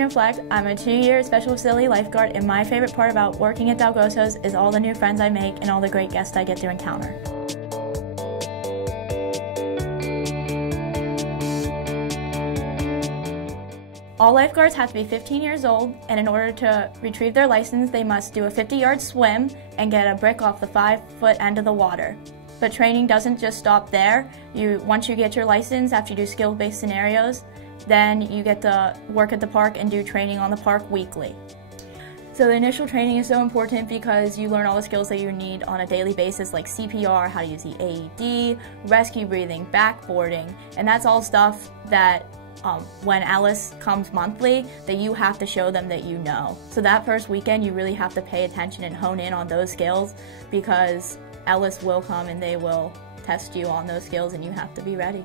name's Fleck. I'm a 2-year special facility lifeguard, and my favorite part about working at DelGrosso's is all the new friends I make and all the great guests I get to encounter. All lifeguards have to be 15 years old, and in order to retrieve their license, they must do a 50-yard swim and get a brick off the 5-foot end of the water. But training doesn't just stop there. Once you get your license, after you do skill-based scenarios, then you get to work at the park and do training on the park weekly. So the initial training is so important because you learn all the skills that you need on a daily basis, like CPR, how to use the AED, rescue breathing, backboarding, and that's all stuff that when Alice comes monthly, that you have to show them that you know. So that first weekend, you really have to pay attention and hone in on those skills, because Alice will come and they will test you on those skills, and you have to be ready.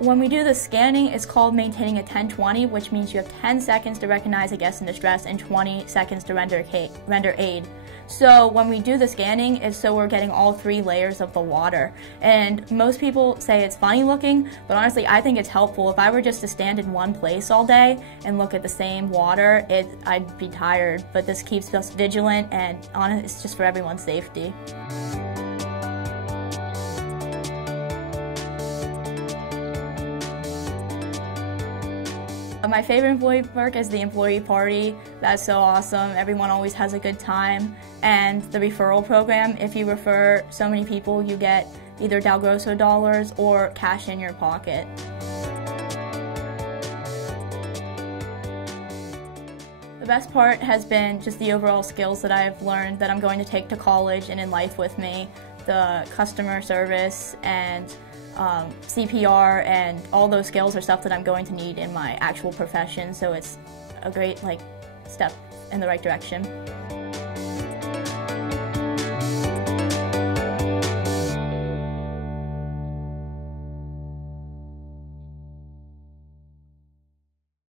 When we do the scanning, it's called maintaining a 10-20, which means you have 10 seconds to recognize a guest in distress and 20 seconds to render aid. So when we do the scanning, it's so we're getting all 3 layers of the water. And most people say it's funny looking, but honestly, I think it's helpful. If I were just to stand in one place all day and look at the same water, I'd be tired. But this keeps us vigilant, and it's just for everyone's safety. My favorite employee perk is the employee party. That's so awesome. Everyone always has a good time. And the referral program, if you refer so many people, you get either DelGrosso dollars or cash in your pocket. The best part has been just the overall skills that I've learned that I'm going to take to college and in life with me. The customer service and CPR and all those skills are stuff that I'm going to need in my actual profession, so it's a great step in the right direction.